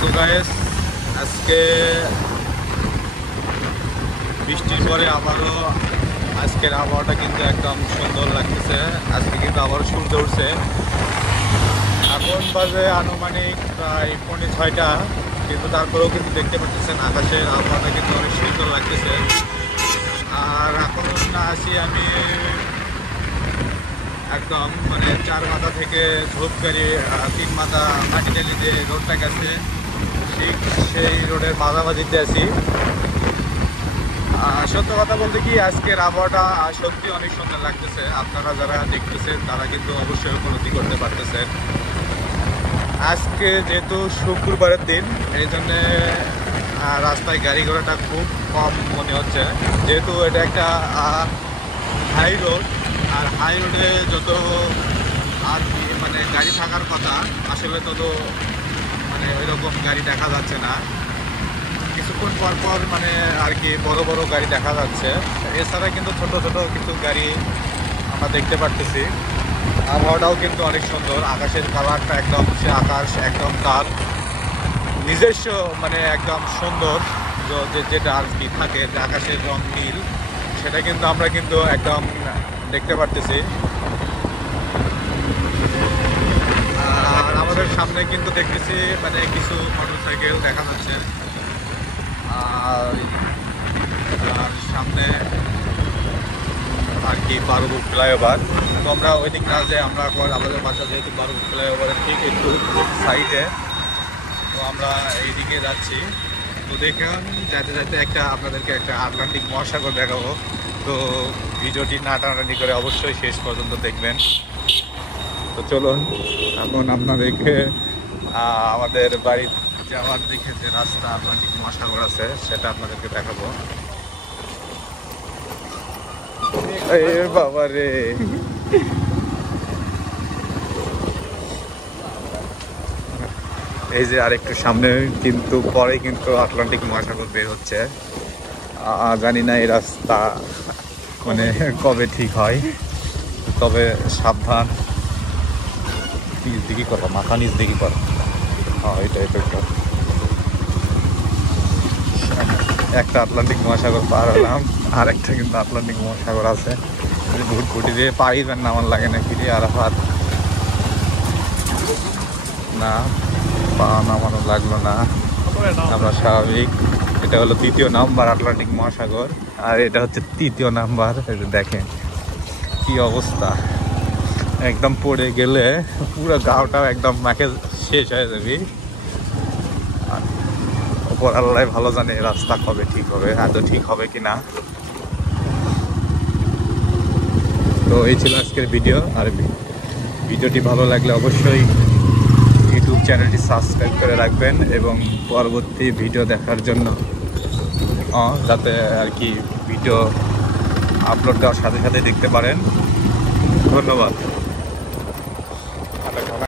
So guys, আজকে বৃষ্টির পরে আবারও আজকের আবহাওয়াটা কিন্তু একদম সুন্দর লাগতেছে। আজকে কিন্তু আবারও সূর্য উঠছে। এখন বাজে আনুমানিক প্রায় 6:30, কিন্তু তারপরেও কিন্তু দেখতে পাচ্ছেন আকাশের আবহাওয়াটা কিন্তু অনেক সুন্দর লাগতেছে। আর এখন আসি আমি একদম মানে 4 মাথা থেকে ঝোপকারি 3 মাথা মাটিটালি যে রোডটা গেছে ঠিক সেই রোডের মাঝামাঝিতে আছি। সত্য কথা বলতে কি, আজকের আবহাওয়াটা সত্যি অনেক সুন্দর লাগতেছে। আপনারা যারা দেখতেছেন তারা কিন্তু অবশ্যই উপলব্ধি করতে পারতেছেন। আজকে যেহেতু শুক্রবারের দিন, এই জন্যে রাস্তায় গাড়ি ঘোড়াটা খুব কম মনে হচ্ছে, যেহেতু এটা একটা হাই রোড। আর হাই রোডে যত আর কি মানে গাড়ি থাকার কথা, আসলে তত মানে ওইরকম গাড়ি দেখা যাচ্ছে না। কিছুক্ষণ পর পর মানে আর কি বড় বড় গাড়ি দেখা যাচ্ছে, এছাড়া কিন্তু ছোট ছোট কিছু গাড়ি আমরা দেখতে পারতেছি। আবহাওয়াটাও কিন্তু অনেক সুন্দর, আকাশের কালারটা একদম সে আকাশ একদম তার নিজস্ব মানে একদম সুন্দর যেটা আর কি থাকে, যে আকাশের রং নীল, সেটা কিন্তু আমরা কিন্তু একদম দেখতে পারতেছি। আর আমাদের সামনে কিন্তু দেখতেছি মানে কিছু মোটরসাইকেল দেখা যাচ্ছে। আর সামনে আর কি বারুবুক ফ্লাইওভার। তো আমরা ওই দিক না যে আমরা আমাদের বাসা যেহেতু বারুবুক ফ্লাইওভারের ঠিক একটু সাইডে, তো আমরা এইদিকে যাচ্ছি। তো দেখুন যাতে যাতে আপনাদেরকে একটা আটলান্টিক মহাসাগর দেখাবো। তো ভিডিওটি না টানাটানি করে অবশ্যই শেষ পর্যন্ত দেখবেন। তো চলুন এখন আপনাদেরকে আমাদের বাড়ির যাওয়ার দিকে যে রাস্তা আটলান্টিক মহাসাগর আছে সেটা আপনাদেরকে দেখাবো। বাবা রে, এই যে আরেকটু সামনে কিন্তু পরে কিন্তু আটলান্টিক মহাসাগর বের হচ্ছে। জানি না এই রাস্তা মানে কবে ঠিক হয়, তবে সাবধান। নিচ দিকে করা, মাথা নিচ দিকে করা। এটা একটা আটলান্টিক মহাসাগর পার হলাম, আর একটা কিন্তু আটলান্টিক মহাসাগর আছে। ভুটভুটি দিয়ে পাড়ি নামান লাগে না ফিরে আর হাত না, পা নামানো লাগলো না, আমরা স্বাভাবিক। এটা হলো 2য় নাম্বার আটলান্টিক মহাসাগর, আর এটা হচ্ছে 3য় নাম্বার। দেখেন কি অবস্থা, একদম পড়ে গেলে পুরো গাওটাও একদম মাকে শেষ হয়ে যাবে। ওপর আল্লাহ ভালো জানে রাস্তা কবে ঠিক হবে, এত ঠিক হবে কিনা। তো এই ছিল আজকের ভিডিও। আর ভিডিওটি ভালো লাগলে অবশ্যই ইউটিউব চ্যানেলটি সাবস্ক্রাইব করে রাখবেন, এবং পরবর্তী ভিডিও দেখার জন্য যাতে আর কি ভিডিও আপলোড দেওয়ার সাথে সাথে দেখতে পারেন। ধন্যবাদ।